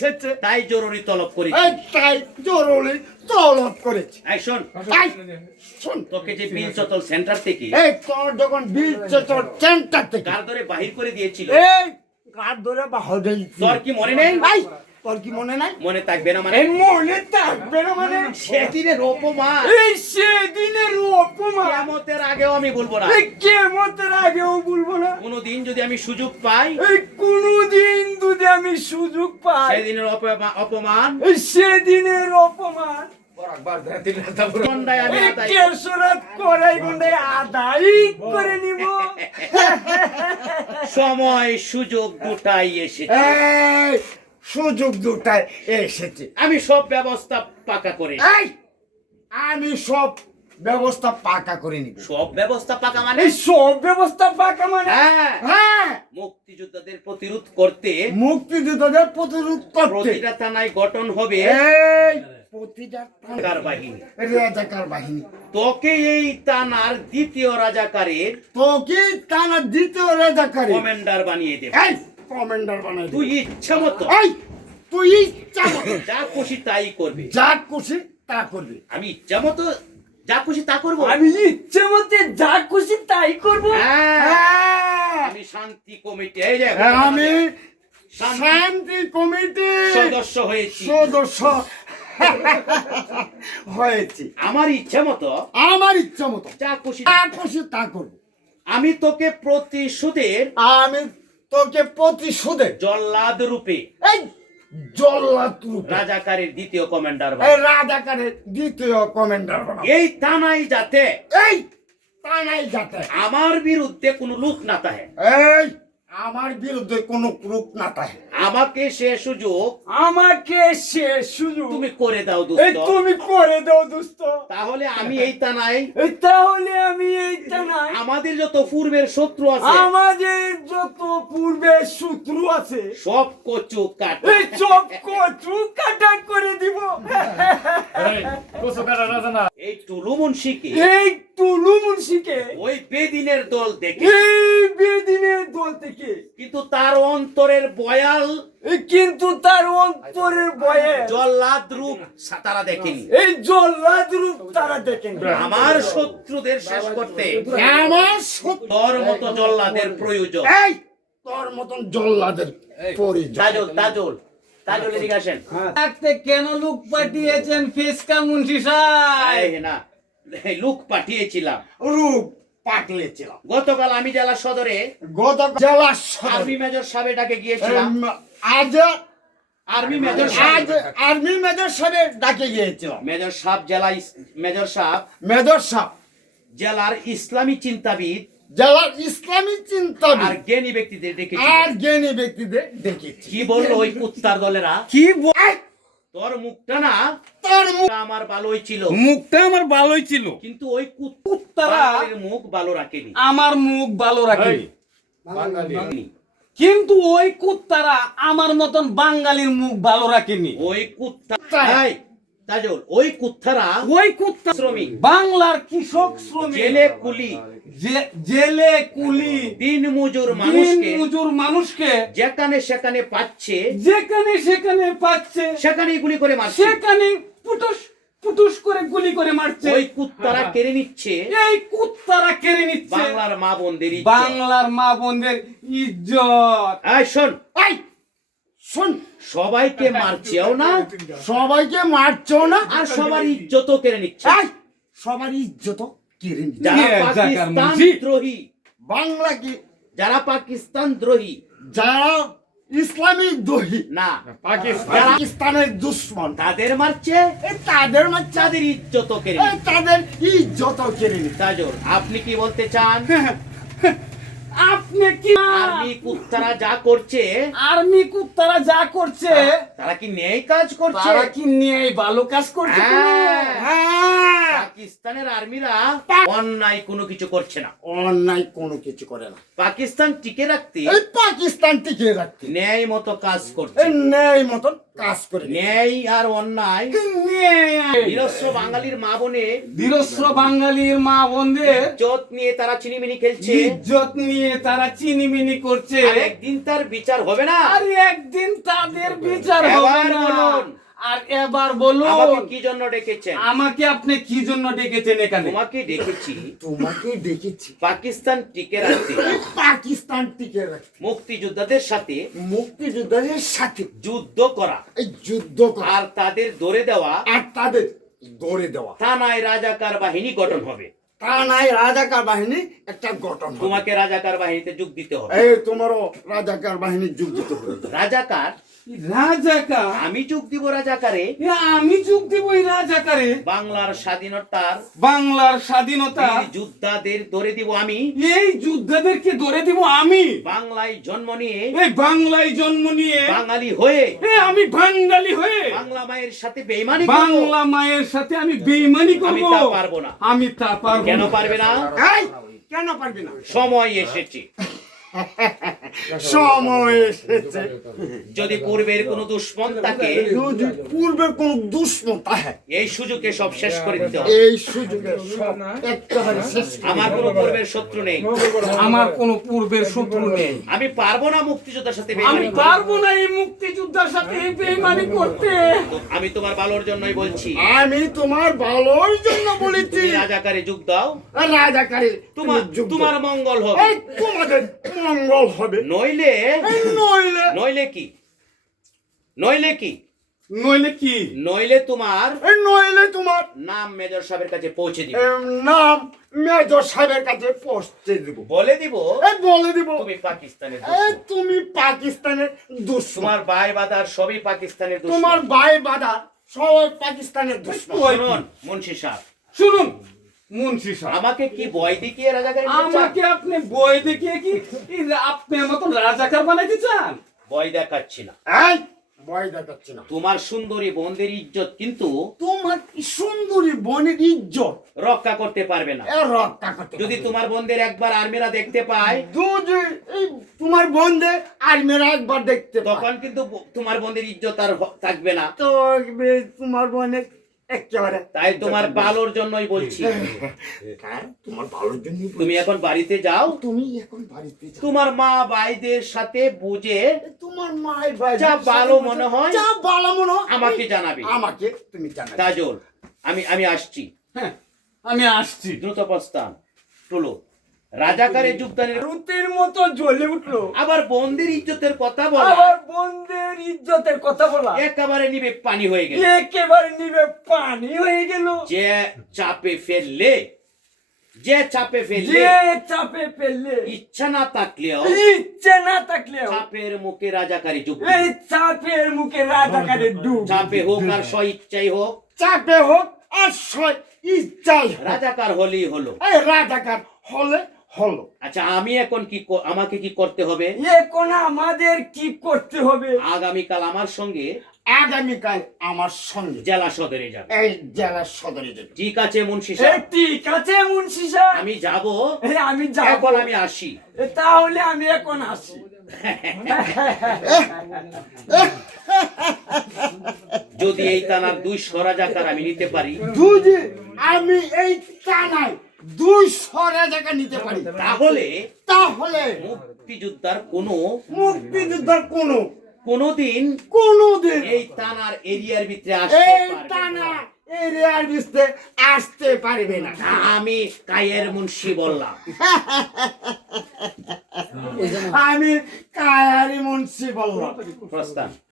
এসেছে। তাই জরুরি তলব করি তাই জরুরি তলব করেছে। এই শোন। শোন। তোকে যে বিল চতল সেন্টার থেকে এই তোর যখন বিল চতল সেন্টার থেকে কার ধরে বাহির করে দিয়েছিল। এই কার ধরে বা হয়ে তোর কি মনে নেই? এই, তোর কি মনে নাই? মনে থাকবে না মানে মনে থাকবে না মানে? সেদিনের অপমান। এই সেদিনের অপমান। কেমতের আগেও আমি বলব না। কেমতের আগেও বলব না। কোনোদিন যদি আমি সুযোগ পাই এই কোনদিন যদি আমি সুযোগ পাই সেদিনের অপমান সেদিনের অপমান। সময় সুযোগ দুটাই এসেছে। এই সুযোগ দুটায় এসেছে। আমি সব ব্যবস্থা পাকা করে এই আমি সব ব্যবস্থা পাকা করে নিব। সব ব্যবস্থা পাকা মানে? সব ব্যবস্থা পাকা মানে? হ্যাঁ। হ্যাঁ। মুক্তিযোদ্ধাদের প্রতিরোধ করতে মুক্তিযোদ্ধাদের প্রতিরোধ করতে। প্রতিটা থানায় গঠন হবে এই প্রতিটা বাহিনী? রাজাকার বাহিনী। তোকে এই থানার দ্বিতীয় রাজাকারের তোকে টানা দ্বিতীয় রাজাকারী কমান্ডার বানিয়ে দেবে। এই কমান্ডার বানাই তুই ইচ্ছা মতো এই তুই ইচ্ছা মতো যা খুশি তাই করবি। যা খুশি তা করবি। আমি ইচ্ছা মতো যা খুশি তা করব। আমি ইচ্ছে মতো যা খুশি তাই করব। হ্যাঁ। হ্যাঁ। আমি শান্তি কমিটি। এই যে আমি শান্তি কমিটি সদস্য হয়েছি। সদস্য হয়েছি। আমার ইচ্ছা মতো আমার ইচ্ছা মতো যা খুশি যা খুশি তা করব। আমি তোকে প্রতিশোধের আমি তোকে প্রতিশোধে। জল্লাদ রূপে। এই জল্লাদ রূপে। রাজাকারের দ্বিতীয় কমান্ডার এই রাজাকারের দ্বিতীয় কমান্ডার এই থানায় যাতে। এই থানায় যাতে। আমার বিরুদ্ধে কোনো লোক না থাকে এই আমার বিরুদ্ধে কোনো গ্রুপ না থাকে আমাকে সে সুযোগ আমাকে সে সুযোগ তুমি করে দাও এই দোস্ত তুমি করে দাও দোস্ত তাহলে আমি এই এই তাহলে আমি এইটা নাই আমাদের যত পূর্বের শত্রু আছে আমাদের যত পূর্বে শত্রু আছে সব কচু কাটা। এই চপ কচু কাটা করে দিব। এই টুলু মুন্সিকে এই তুলু মুন্সিকে ওই বেদিনের দল দেখে। এই বেদিনের দল থেকে। কিন্তু তার অন্তরের বয়াল কিন্তু তার অন্তরের বয়ে জল্লাদ রূপ তারা দেখেনি। এই জল্লাদ রূপ তারা দেখেন। আমার শত্রুদের শেষ করতে আমার তোর মতো জল্লাদের প্রয়োজন। এই তোর মতন জল্লাদের পরিচয় তাজল তাজল তাজল এদিকে আসেন। থাকতে কেন লোক পাঠিয়েছেন ফিসকা মুন্সি সাহেব না। লোক পাঠিয়েছিলাম। রূপ পাকলেছিলাম গতকাল আমি জেলা সদরে গত জেলা আর্মি মেজর সাহেবের ডাকে গিয়েছিলাম আজ আর্মি মেজর আজ আর্মি মেজর সাহেবের ডাকে গিয়েছিলাম। মেজর সাহেব জেলা মেজর সাহেব। মেজর সাহেব। জেলার ইসলামী চিন্তাবিদ। জেলার ইসলামী চিন্তা আর জ্ঞানী ব্যক্তিদের ডেকেছিল। আর জ্ঞানী ব্যক্তিদের ডেকেছি কি বলল ওই কুত্তার দলেরা? কি বল তোর মুখটা না তোর মুখটা আমার ভালোই ছিল। মুখটা আমার ভালোই ছিল। কিন্তু ওই কুত্তারা- মুখ ভালো রাখেনি। আমার মুখ ভালো রাখেনি। কিন্তু ওই কুত্তারা আমার মতন বাঙালির মুখ ভালো রাখেনি। ওই কুত্তা এই, তাজল ওই কুত্তারা ওই কুত্তা শ্রমিক। বাংলার কৃষক শ্রমিক। জেলে কুলি। জেলে কুলি। দিন মজুর মানুষকে। মজুর মানুষকে। যেখানে সেখানে পাচ্ছে। যেখানে সেখানে পাচ্ছে। সেখানেই গুলি করে মারছে। সেখানে পুটুস পুটুস করে গুলি করে মারছে। ওই কুত্তারা কেড়ে নিচ্ছে। এই কুত্তারা কেড়ে নিচ্ছে। বাংলার মা বোনদের। বাংলার মা বোনদের ইজ্জত। এই শোন শোন সবাইকে মারছেও না সবাইকে মারছো না। আর সবার ইজ্জতও কেড়ে নিচ্ছে। সবার ইজ্জত কেড়ে নিচ্ছে। যারা কে পাকিস্তান দ্রোহী বাংলা কি? যারা পাকিস্তান দ্রোহী যারা ইসলামী দহি না পাকিস্তানের দুশ্মন তাদের মারছে তাদের মারছে। তাদের ইজ্জতও কেড়ে তাদের ইজ্জত কেড়ে নিচ্ছে। তাজর আপনি কি বলতে চান? আপনি কি আর্মি কুত্তারা যা করছে। আর্মি কুত্তারা যা করছে। তারা কি ন্যায় কাজ করছে? তারা কি নিয়ে ভালো কাজ করছে? হ্যাঁ। হ্যাঁ। পাকিস্তানের আর্মিরা অন্যায় কোনো কিছু করছে না। অন্যায় কোনো কিছু করে না। পাকিস্তান টিকে রাখতে পাকিস্তান টিকে রাখতে। ন্যায় মতো কাজ করছে। ন্যায় মতন কাজ করে ন্যায় আর অন্যায়। নিরস্ব বাঙালির মা বনে ধীরস্র বাঙালির মা বোনদের ইজ্জত নিয়ে তারা চিনিমিনি খেলছে। ইজ্জত নিয়ে তারা চিনিমিনি করছে। একদিন তার বিচার হবে না। আর একদিন তাদের বিচার হবে না। আর এবার বলুন আমাকে কি জন্য ডেকেছেন? আমাকে আপনি কি জন্য ডেকেছেন এখানে? তোমাকে ডেকেছি। তোমাকে ডেকেছি। পাকিস্তান টিকে রাখতে। পাকিস্তান টিকে রাখতে। মুক্তিযোদ্ধাদের সাথে মুক্তিযোদ্ধাদের সাথে। যুদ্ধ করা। এই যুদ্ধ করা। আর তাদের ধরে দেওয়া। আর তাদের গড়ে দেওয়া। থানায় রাজাকার বাহিনী গঠন হবে। তা নাই রাজাকার বাহিনী একটা গঠন তোমাকে রাজাকার বাহিনীতে যোগ দিতে হবে। এই তোমারও রাজাকার বাহিনী যুগ দিতে হবে। রাজাকার রাজাকা আমি যোগ দিব রাজাকারে। আমি যোগ দিব এই রাজাকারে। বাংলার স্বাধীনতার বাংলার স্বাধীনতা। যোদ্ধাদের ধরে দিব আমি। এই যোদ্ধাদেরকে ধরে দিব আমি। বাংলায় জন্ম নিয়ে এই বাংলায় জন্ম নিয়ে বাঙালি হয়ে এ আমি বাঙালি হয়ে বাংলা মায়ের সাথে বেইমানি করব। বাংলা মায়ের সাথে আমি বেইমানি করব। আমি তা পারব না। আমি তা পারব কেন পারবে না? এই, কেন পারবি না? সময় এসেছে। সময় এসেছে যদি পূর্বের কোনো দুশ্মন থাকে যদি পূর্বের কোন দুশ্মন তাহে এই সুযোগে সব শেষ করে দিতে হবে। এই সুযোগে সব একেবারে শেষ আমার কোনো পূর্বের শত্রু নেই। আমার কোনো পূর্বের শত্রু নেই। আমি পারব না মুক্তিযোদ্ধার সাথে আমি পারব না এই মুক্তিযোদ্ধার সাথে এই বেইমানি করতে। আমি তোমার ভালোর জন্যই বলছি। আমি তোমার ভালোর জন্য বলেছি। তুমি রাজাকারে যোগ দাও। রাজাকারী তোমার তোমার মঙ্গল হবে। তোমাদের মঙ্গল হবে। নইলে নইলে? নইলে কি? নইলে কি? নইলে কি? নইলে তোমার নইলে তোমার নাম মেজর সাহেবের কাছে পৌঁছে দিব। নাম মেজর সাহেবের কাছে পৌঁছে দিব। বলে দিব? বলে দিব। তুমি পাকিস্তানের তুমি পাকিস্তানের দুশ্মন তোমার ভাই বাদার সবই পাকিস্তানের তোমার দুশ্মন ভাই বাদা সবাই পাকিস্তানের দুশ্মন মুন্সি সাহেব। শুনুন। মুন্সি সাহেব আমাকে কি বয় দেখিয়ে রাজাকার আমাকে আপনি বই দেখিয়ে কি রা- মতো রাজাকার বানাইতে চান? বয় দেখাচ্ছি না। এই ভয় দেখাচ্ছি না। তোমার সুন্দরী বন্ধের ইজ্জত কিন্তু তোমার সুন্দরী বোনের ইজ্জত? রক্ষা করতে পারবে না। রক্ষা করতে যদি তোমার বন্ধের একবার আর্মিরা দেখতে পায় তোমার বন্ধে আর মেরা একবার দেখতে তখন কিন্তু তোমার বন্ধের ইজ্জত আর থাকবে না। তো তোমার বোনের একেবারে। তাই তোমার ভালোর জন্যই বলছি। হ্যাঁ। তোমার ভালোর জন্য তুমি এখন বাড়িতে যাও। তুমি এখন বাড়িতে যাও। তোমার মা ভাইদের সাথে বুঝে তোমার মায়ের ভাই যা ভালো মনে হয়, যা ভালো মনে হয় আমাকে জানাবে। আমাকে তুমি জানাবে। তাজল আমি আমি আসছি। হ্যাঁ আমি আসছি। দ্রুত প্রস্থান। টুলু রাজাকারে যোগদানের রুতির মতো জ্বলে উঠল। আবার বন্দের ইজ্জতের কথা বলা। আবার বন্ধের ইজ্জতের কথা বলা। একেবারে নিবে পানি হয়ে গেল। একেবারে নিবে পানি হয়ে গেল। যে চাপে ফেললে যে চাপে ফেললে যে চাপে ফেললে ইচ্ছা না থাকলেও ইচ্ছে না থাকলেও চাপের মুখে রাজাকারী যুগ এই চাপের মুখে রাজাকারের ডুব চাপে হোক আর স্ব ইচ্ছাই হোক চাপে হোক আর সয় ইচ্ছাই। রাজাকার হলেই হলো। এই রাজাকার হলে হলো। আচ্ছা আমি এখন কি আমাকে কি করতে হবে? এখন আমাদের কি করতে হবে? আগামীকাল আমার সঙ্গে আগামীকাল আমার সঙ্গে। জেলা সদরে যাবে। এই জেলার সদরে যাবে। ঠিক আছে মুন্সি সাহেব। ঠিক আছে মুন্সি সাহেব। আমি যাব। আমি যাব। এখন আমি আসি। তাহলে আমি এখন আসি। যদি এই তানার দুই রাজাকার আমি নিতে পারি। আমি এই টানায় জায়গা নিতে পারি। তাহলে তাহলে মুক্তিযোদ্ধার কোনো মুক্তিযুদ্ধের কোনো কোনোদিন কোনোদিন এই তানার এরিয়ার ভিতরে আসতে এই টানা না। এই রেয়ার বিস্তে আসতে পারবে না। আমি কায়ের মুন্সি বললাম। আমি কায়ারি মুন্সি বললাম। প্রস্থান